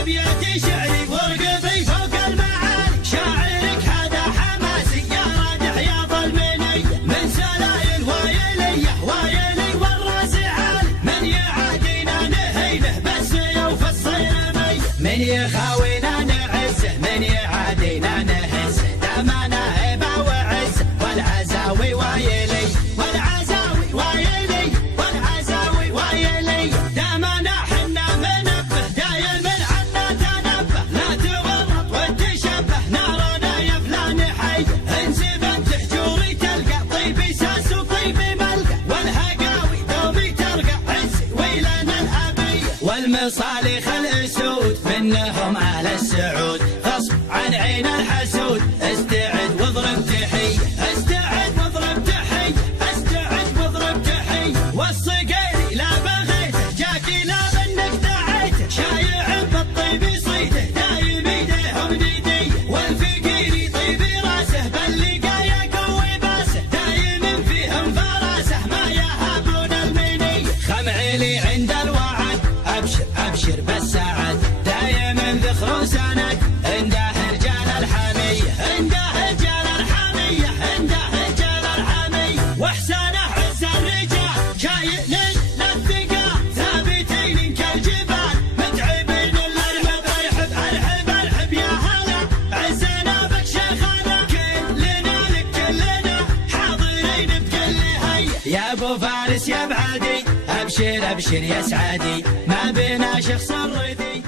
ابياتي شعري وارقفي فوق المعالي، شاعرك هذا حماسي يا رادح يا ظلمني، من سلايل وايليه وايلي والراس عالي، من يعادينا نهيله بالسيوف الصيامي، من يخاوينا نعزه من يعادينا نهزه، دامنا هيبه وعزه والعزاوي وايلي والعزاوي وايلي والعزاوي وايلي، دامنا حنا منبه دايم من عنا تنبه، لا تغلط وتشبه نارنا يا فلان حي، انزبن تحجوري تلقى طيبي ساس وطيبي ملقى، والهقاوي دومي ترقى عزي ويلنا الابي، والمصالح الاسود منهم على السعود، غصب عن عين الحسود، استعد واضرب تحيه استعد واضرب تحيه استعد واضرب تحيه، والصقيري لا بغيته جاكي لا بانك دعيته، شايع بالطيب صيده دايم ايديهم ديدي، والفقيري طيبي راسه باللقايا قوي باسه، دايم فيهم فراسه ما يهابون المني، خمعيلي عند الوعد ابشر ابشر بالسعد، دايم ذخر سند عنده رجال الحاميه عنده رجال الحاميه عنده رجال الحاميه، واحسانه عز الرجال شايل للثقال، ثابتين كالجبال متعبين الارهب، ارحب ارحب ارحب يا هلا عزنا بك شيخنا، كلنا لك كلنا حاضرين بكل هي، يا ابو فارس يا بعدي ابشر ابشر يا سعدي، ما بينا شخص الردي.